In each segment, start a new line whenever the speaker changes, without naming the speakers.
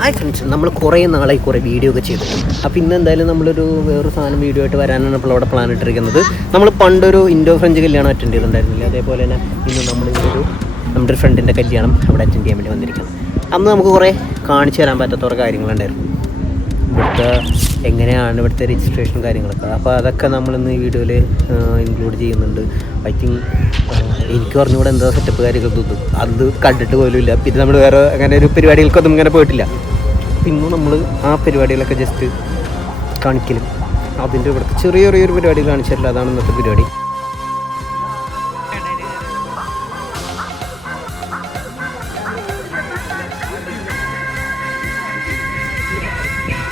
Hi friends നമ്മൾ കുറേ നാളായി കുറേ വീഡിയോ ഒക്കെ ചെയ്തു അപ്പോൾ ഇന്ന് എന്തായാലും നമ്മളൊരു വേറൊരു സാധനം വീഡിയോ ആയിട്ട് വരാനാണ് ഇപ്പോൾ അവിടെ പ്ലാൻ ഇട്ടിരിക്കുന്നത്. നമ്മൾ പണ്ടൊരു ഇൻഡോ ഫ്രഞ്ച് കല്യാണം അറ്റൻഡ് ചെയ്തിട്ടുണ്ടായിരുന്നില്ല? അതേപോലെ തന്നെ ഇന്ന് ഒരു നമ്മുടെ ഒരു ഫ്രണ്ടിന്റെ കല്യാണം അവിടെ അറ്റൻഡ് ചെയ്യാൻ വേണ്ടി വന്നിരിക്കുന്നത് അന്ന് നമുക്ക് കുറേ കാണിച്ചു തരാൻ പറ്റാത്ത കുറേ കാര്യങ്ങളുണ്ടായിരുന്നു. ഇവിടുത്തെ എങ്ങനെയാണ് ഇവിടുത്തെ രജിസ്ട്രേഷൻ കാര്യങ്ങളൊക്കെ? അപ്പോൾ അതൊക്കെ നമ്മളിന്ന് ഈ വീഡിയോയിൽ ഇൻക്ലൂഡ് ചെയ്യുന്നുണ്ട്. ഐ തിങ്ക് എനിക്ക് പറഞ്ഞുകൂടെ എന്താ സെറ്റപ്പ് കാര്യങ്ങളൊക്കെ ഇത് അത് കണ്ടിട്ട് പോലും ഇല്ല. പിന്നെ നമ്മൾ വേറെ അങ്ങനെ ഒരു പരിപാടികൾക്കൊന്നും ഇങ്ങനെ പോയിട്ടില്ല. പിന്നെ നമ്മൾ ആ പരിപാടികളൊക്കെ ജസ്റ്റ് കാണിക്കലും. അതിന്റെ ഇവിടുത്തെ ചെറിയ ചെറിയൊരു പരിപാടി കാണിച്ചിട്ടില്ല അതാണ് ഇന്നത്തെ പരിപാടി.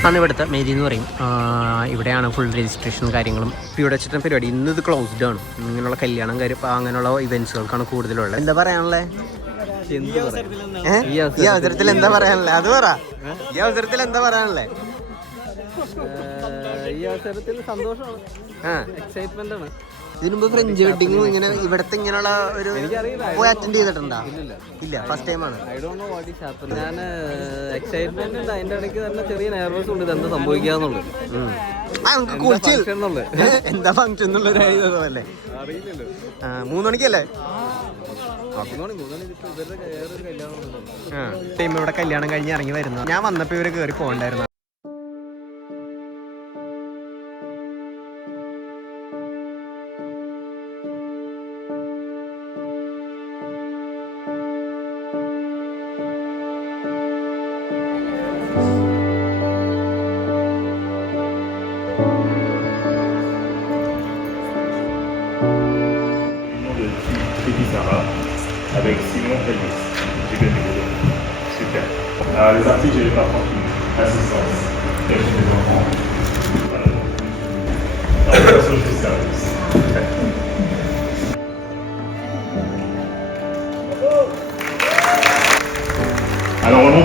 ആണ് ഇവിടുത്തെ മേരി എന്ന് പറയും. ഇവിടെയാണ് ഫുൾ രജിസ്ട്രേഷൻ കാര്യങ്ങളും. ഇപ്പോൾ ഇവിടെ വെച്ചിട്ട് പരിപാടി. ഇന്ന് ഇത് ക്ലോസ്ഡ് ആണ്. ഇങ്ങനെയുള്ള കല്യാണം കാര്യം ഇപ്പം അങ്ങനെയുള്ള ഇവന്റ്സുകൾക്കാണ് കൂടുതലുള്ളത്. എന്താ പറയാനുള്ളത്? ഈ അവസരത്തിൽ എന്താ പറയാനുള്ളത് അത് പറ. ഈ അവസരത്തിൽ എന്താ പറയാനുള്ളത്
ഈ അവസരത്തിൽ സന്തോഷമാണ്.
ആ.
എക്സൈറ്റ്മെന്റ് ആണ്.
ഇതിനു മുമ്പ് ഫ്രഞ്ച് വെഡിങ്ങും ഇങ്ങനെ ഇവിടത്തെ ഇങ്ങനെയുള്ള ഒരു പോയി അറ്റൻഡ് ചെയ്തിട്ടുണ്ടോ? ഇല്ല ഫസ്റ്റ് ടൈമാണ്
ഞാൻ എക്സൈറ്റ്മെന്റ് ഉണ്ട്. അതിന്റെ ഇടയ്ക്ക് തന്നെ ചെറിയ നെർവസ് ഉണ്ട്. ഇതെന്താ സംഭവിക്കാന്നുള്ളത്.
എന്താ ഫങ്ഷൻ എന്നുള്ള ഒരു അല്ലേ മൂന്ന് മണിക്കല്ലേ? ടീം ഇവിടെ കല്യാണം കഴിഞ്ഞ് ഇറങ്ങി വരുന്നു. ഞാൻ വന്നപ്പോ ഇവർ കേറി പോകണ്ടായിരുന്നു.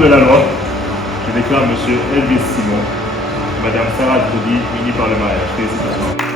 De la loi, je déclare Monsieur Elvis Simon, Madame Sarah Trudy, unis par le mariage.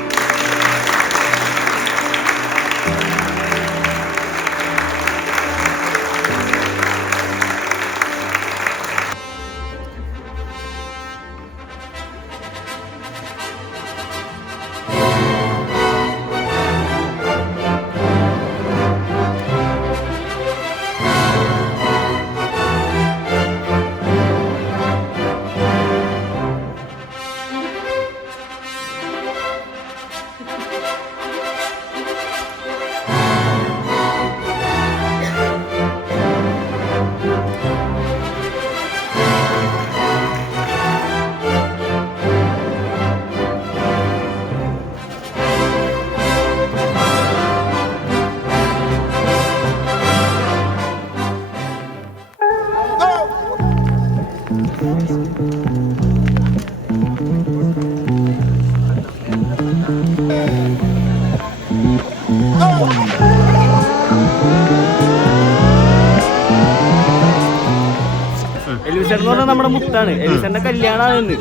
പറഞ്ഞാൽ നമ്മുടെ മുത്താണ്. എലിസന്റെ കല്യാണമാണ്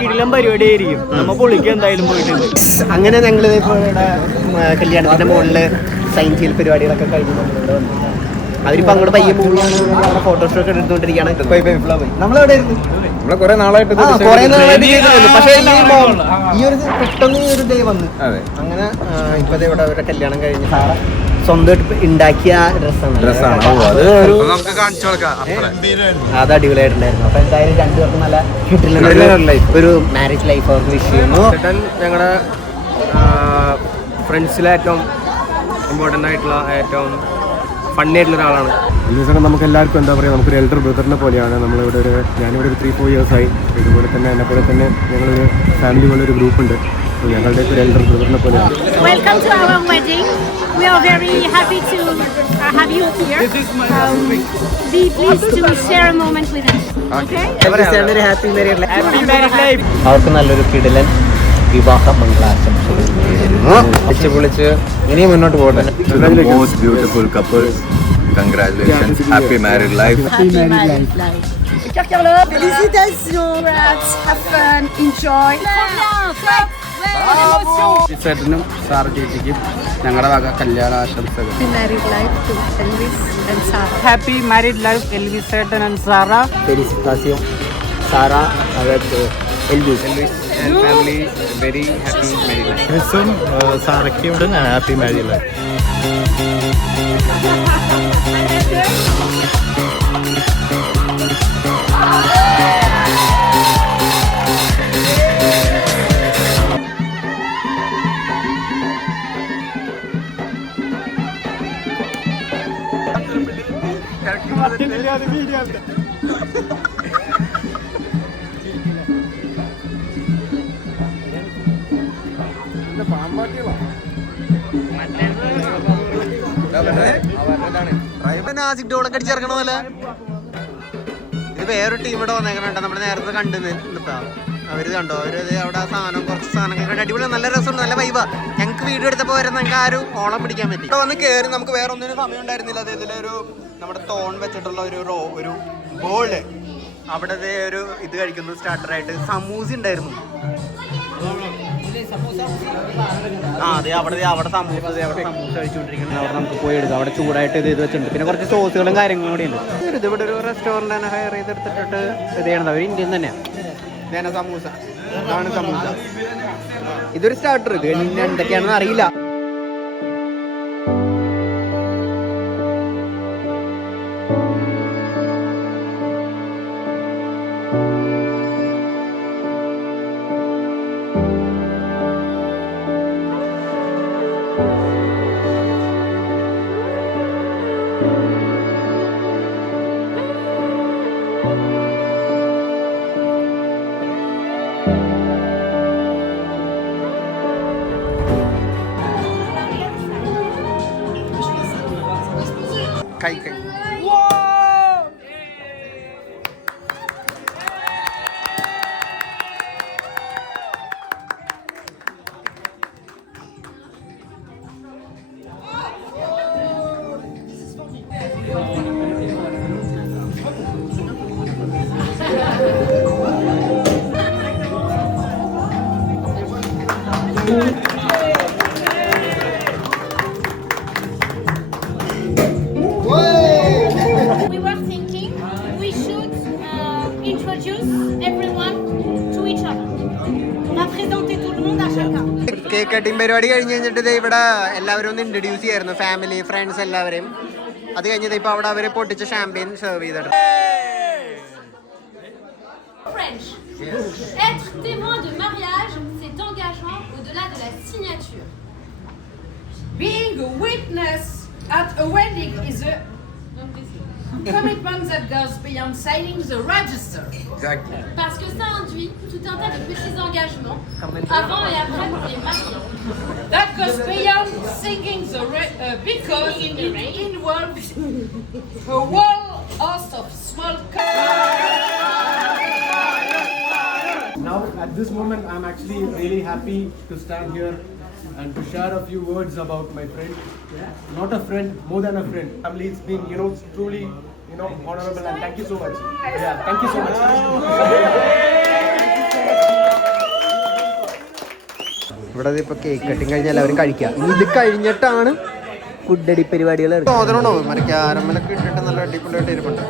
കിടിലം പരിപാടി ആയിരിക്കും. പരിപാടിയായിരിക്കും നമ്മ പൊളിക്ക് എന്തായാലും പോയിട്ടുണ്ട്.
അങ്ങനെ ഞങ്ങൾ കല്യാണത്തിന്റെ മുകളിൽ സൈൻ ചെയ്യൽ പരിപാടികളൊക്കെ കഴിഞ്ഞ് നമ്മളിവിടെ വന്നു. അവരിപ്പോ അങ്ങോട്ട് പയ്യെ പോയി. ഫോട്ടോഷൂട്ട് എടുത്തുകൊണ്ടിരിക്കുകയാണ്.
നമ്മളെ കുറെ നാളായിട്ട്
കുറേ നാളായിട്ട് പക്ഷേ ഈ ഒരു പെട്ടെന്ന് ഈ ഒരു ഡേ വന്ന്. അങ്ങനെ ആ, ഇപ്പൊ ദേ ഇവിടെ അവരുടെ കല്യാണം കഴിഞ്ഞ്. സാറ സ്വന്തമായിട്ട് ഉണ്ടാക്കിയ ഡ്രസ്സാണ്
ഡ്രസ്സാണ് അത്
അടിപൊളിയായിട്ടുണ്ടായിരുന്നു. അപ്പൊ എന്തായാലും രണ്ടുപേർക്കും നല്ല കിട്ടില്ല ഒരു മാരേജ് ലൈഫ് അവർക്ക് വിഷ് ചെയ്യുന്നു.
ഞങ്ങളുടെ ഫ്രണ്ട്സിലെ ഏറ്റവും ഇമ്പോർട്ടന്റ് ആയിട്ടുള്ള ഏറ്റവും ഫണ്ണി ആയിട്ടുള്ള ഒരാളാണ്.
ദിവസം നമുക്ക് എല്ലാവർക്കും എന്താ പറയുക നമുക്കൊരു എൽഡർ ബ്രദറിനെ പോലെയാണ്. നമ്മളിവിടെ ഒരു ഞാനിവിടെ ഒരു ത്രീ ഫോർ ഇയേഴ്സ് ആയി. ഇതുപോലെ തന്നെ എന്നെ പോലെ തന്നെ ഞങ്ങളൊരു ഫാമിലി പോലെ ഒരു ഗ്രൂപ്പ് ഉണ്ട്. ഞങ്ങളുടെ ഒരു എൽഡർ ബ്രദറിനെ പോലെയാണ്
Welcome to our wedding. We are very happy to uh, have you here. Um, be pleased to share a moment with us. Okay?
ഒരു ഹാപ്പി മാരീഡ് അവർക്ക് നല്ലൊരു കിടിലൻ വിവാഹ മംഗളാശംസകൾ
പൊളിച്ച് പൊളിച്ച് ഇനിയും മുന്നോട്ട് പോകട്ടെ
most beautiful couple congratulations happy married life
Félicitations, have fun, enjoy.
ചേട്ടനും സാർ ചേച്ചിക്കും ഞങ്ങളുടെ വക കല്യാണ ആശംസകൾ. ഹാപ്പി
മാരീഡ് ലൈഫ് എൽവി ചേട്ടൻ സാറാസിയോ സാറാ
സാറയ്ക്കോട് ഞാൻ ഹാപ്പി മാരീഡ് ലൈഫ്
അടിച്ചിറക്കണ പോലെ. ഇത് വേറൊരു ടീം ഇവിടെ വന്നേക്കണ നമ്മൾ നേരത്തെ കണ്ടെന്ന് നിൽപ്പാ അവർ കണ്ടോ? അവർ അവിടെ ആ സാധനം കുറച്ച് സാധനങ്ങൾ കണ്ട് അടിപൊളി നല്ല രസമുണ്ട് നല്ല വൈബാ ഞങ്ങൾക്ക് വീഡിയോ എടുത്തപ്പോൾ വരെ ഞങ്ങൾക്ക് ആരും ഓളം പിടിക്കാൻ പറ്റി ഇവിടെ വന്ന് കയറി നമുക്ക് വേറെ ഒന്നിനും സമയം ഉണ്ടായിരുന്നില്ല. അത് ഇതിലൊരു നമ്മുടെ തോൺ വെച്ചിട്ടുള്ള ഒരു റോ ഒരു ബോൾ അവിടെ ഒരു ഇത് കഴിക്കുന്നു സ്റ്റാർട്ടറായിട്ട് സമൂസ ഉണ്ടായിരുന്നു. ആ അവിടെ അവിടെ സമൂസ അവിടെ സമൂസ അവിടെ നമുക്ക് പോയി എടുക്കാം. അവിടെ ചൂടായിട്ട് ഇത് ഇത് വെച്ചിട്ടുണ്ട്. പിന്നെ കുറച്ച് സോസുകളും കാര്യങ്ങളും കൂടി ഉണ്ട്. ഇത് ഇവിടെ ഒരു റെസ്റ്റോറന്റ് തന്നെ ഹയർ ചെയ്തെടുത്തിട്ട് ഇത് ചെയ്യണത്. അവർ ഇന്ത്യൻ തന്നെയാണ് സമൂസ. സമൂസ. ഇതൊരു സ്റ്റാർട്ടർ ഇത് എന്തൊക്കെയാണെന്ന് അറിയില്ല.
খাই Thank
you. കട്ടിങ് പരിപാടി കഴിഞ്ഞ് കഴിഞ്ഞിട്ട് ദേ ഇവിടെ എല്ലാവരും ഒന്ന് ഇൻട്രൊഡ്യൂസ് ചെയ്യായിരുന്നു ഫാമിലി ഫ്രണ്ട്സ് എല്ലാവരെയും അത് കഴിഞ്ഞത് ഇപ്പൊ അവിടെ അവർ പൊട്ടിച്ച ഷാമ്പയിൻ സെർവ് ചെയ്തിട്ടുണ്ട്.
Être témoin de mariage, c'est engagement au-delà de la signature.
Being a witness at a wedding is a commitment that goes beyond signing the register.
Parce que ça induit tout un tas de petits engagements avant et après pour les mariés.
That goes beyond singing the re- uh, because it involves a whole host of small.
Now, at this moment, I'm actually really happy to stand here and to share a few words about my friend. Yeah. Not a friend, more than a friend. Family, it's been, you know, truly, you know, honorable and thank you so much. Yeah, thank you so much.
ഇവിടെ ഇപ്പൊ cake cutting കഴിഞ്ഞാൽ എല്ലാവരും കഴിക്കുക ഇത് കഴിഞ്ഞിട്ടാണ് ഫുഡടി പരിപാടികൾ തോന്നണോ മറ്റേ ക്യാരമലൊക്കെ ഇട്ടിട്ട് നല്ല അടിപൊളിയായിട്ട് ഇരിപ്പുണ്ട്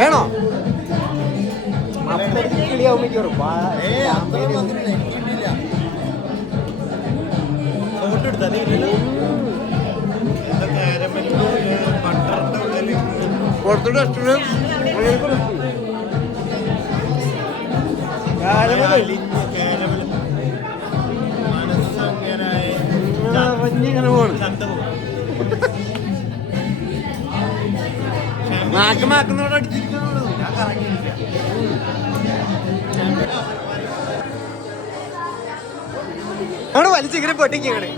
വേണോ കിളിയാവും മിക്കവാറും. അടിച്ചിരിക്കണോട് ഞാൻ അവിടെ വലിച്ചിങ്ങനെ പൊട്ടിക്കങ്ങടെ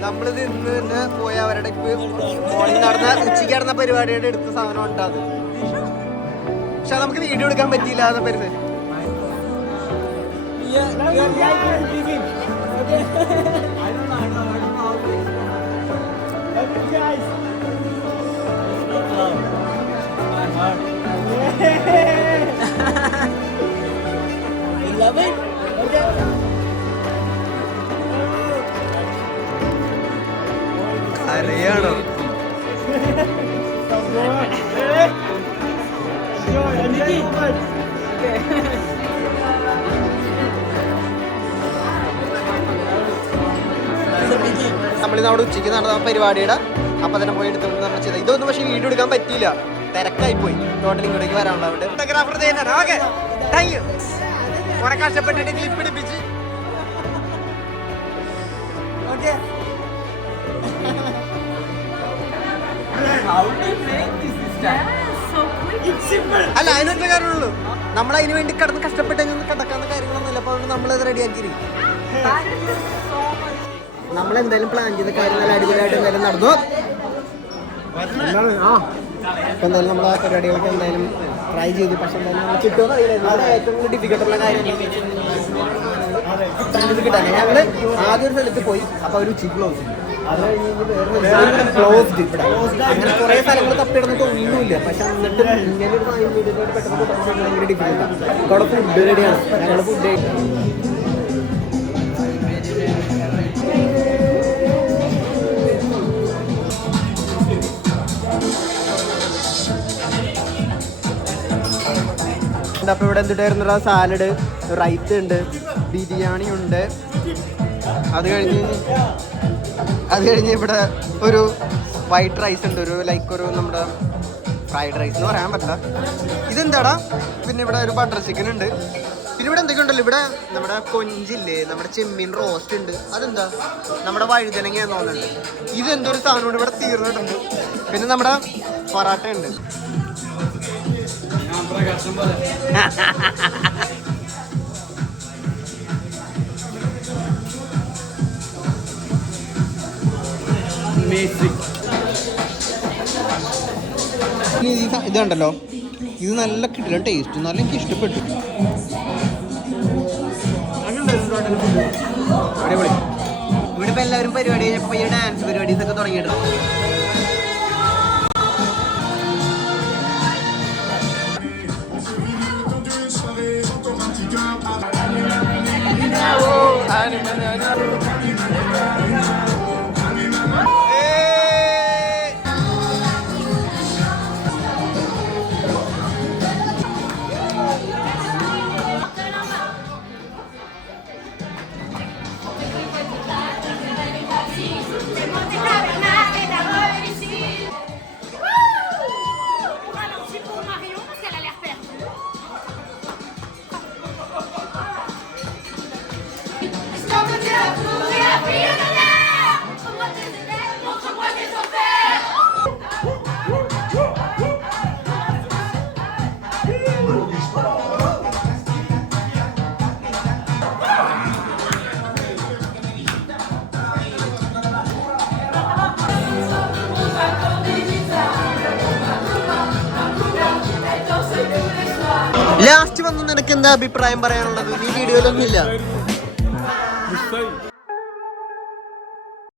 നമ്മളിത് ഇന്ന് തന്നെ പോയ അവരുടെ മോർണിംഗ് നടന്ന ഉച്ചയ്ക്ക് നടന്ന പരിപാടിയുടെ എടുത്ത സാധനം ഉണ്ടാകും പക്ഷെ നമുക്ക് വീഡിയോ എടുക്കാൻ പറ്റിയില്ല എന്ന് പരിധി അറിയാണോ നമ്മളിന്ന് അവിടെ ഉച്ചയ്ക്ക് നടന്ന പരിപാടിയുടെ അപ്പം തന്നെ പോയി എടുത്തുകൊണ്ട് നമ്മൾ ചെയ്തത്. ഇതൊന്നും പക്ഷേ വീഡിയോ എടുക്കാൻ പറ്റിയില്ല. തിരക്കായി പോയി ടോട്ടലി ഇങ്ങോട്ടേക്ക് വരാനുള്ളതുകൊണ്ട് ഫോട്ടോഗ്രാഫർ കുറെ കഷ്ടപ്പെട്ടിട്ട് ക്ലിപ്പ് എടുപ്പിച്ച് അല്ല അതിനൊക്കെ കാര്യമുള്ളൂ. നമ്മൾ അതിന് വേണ്ടി കടന്ന് കഷ്ടപ്പെട്ടെങ്കിൽ കിടക്കാവുന്ന കാര്യങ്ങളൊന്നുമില്ല. അപ്പൊ അതുകൊണ്ട് നമ്മളത് റെഡിയാക്കിയിരിക്കും നമ്മൾ എന്തായാലും പ്ലാൻ ചെയ്ത കാര്യം നല്ല അടിപൊളിയായിട്ട് എന്തായാലും നടന്നു. അപ്പൊ എന്തായാലും നമ്മൾ ആ പരിപാടികൾക്ക് എന്തായാലും ട്രൈ ചെയ്തു. പക്ഷെ എന്തായാലും കിട്ടുമെന്ന് അറിയില്ല. അത് ഏറ്റവും ഡിഫിക്കൽട്ടുള്ള കാര്യം. കിട്ടാൻ ഞങ്ങൾ ആദ്യ ഒരു സ്ഥലത്ത് പോയി. അപ്പൊ ഒരു ഉച്ചയ്ക്ക് ക്ലോസ് ക്ലോസ്ഡ് അങ്ങനെ കുറെ സ്ഥലങ്ങൾ തപ്പിടുന്നിട്ട് ഒന്നുമില്ല. പക്ഷെ എന്നിട്ട് ഇങ്ങനെ ഒരു ഭയങ്കര ഡിഫിക്കൽട്ടാണ് ഇവിടെ ഫുഡ് റെഡിയാണ് ഞങ്ങൾ ഫുഡ് അപ്പൊ ഇവിടെ എന്തിട്ടായിരുന്നു സാലഡ് റൈസ് ഉണ്ട് ബിരിയാണി ഉണ്ട്. അത് കഴിഞ്ഞ് അത് കഴിഞ്ഞ് ഇവിടെ ഒരു വൈറ്റ് റൈസ് ഉണ്ട്. ഒരു ലൈക്ക് ഒരു നമ്മുടെ ഫ്രൈഡ് റൈസ് എന്ന് പറയാൻ പറ്റില്ല. ഇതെന്താടാ? പിന്നെ ഇവിടെ ഒരു ബട്ടർ ചിക്കൻ ഉണ്ട്. പിന്നെ ഇവിടെ എന്തൊക്കെ ഉണ്ടല്ലോ ഇവിടെ നമ്മുടെ കൊഞ്ചില്ലേ? നമ്മുടെ ചെമ്മീൻ റോസ്റ്റ് ഉണ്ട്. അതെന്താ? നമ്മുടെ വഴുതനങ്ങ തോന്നുന്നുണ്ട്. ഇതെന്തൊരു സാധനമുണ്ട് ഇവിടെ തീർന്നിട്ടുണ്ട്. പിന്നെ നമ്മുടെ പൊറാട്ട ഉണ്ട്. ഇതുണ്ടല്ലോ. ഇത് നല്ല കിട്ടില്ല ടേസ്റ്റ് നല്ല എനിക്ക് ഇഷ്ടപ്പെട്ടു. അടിപൊളി. ഇവിടെ എല്ലാവരും പരിപാടി കഴിഞ്ഞപ്പോ ഈ ഡാൻസ് പരിപാടി ഇതൊക്കെ തുടങ്ങിയിട്ടുണ്ട്. എന്താ അഭിപ്രായം പറയാനുള്ളത്? ഈ വീഡിയോയിലൊന്നും ഇല്ല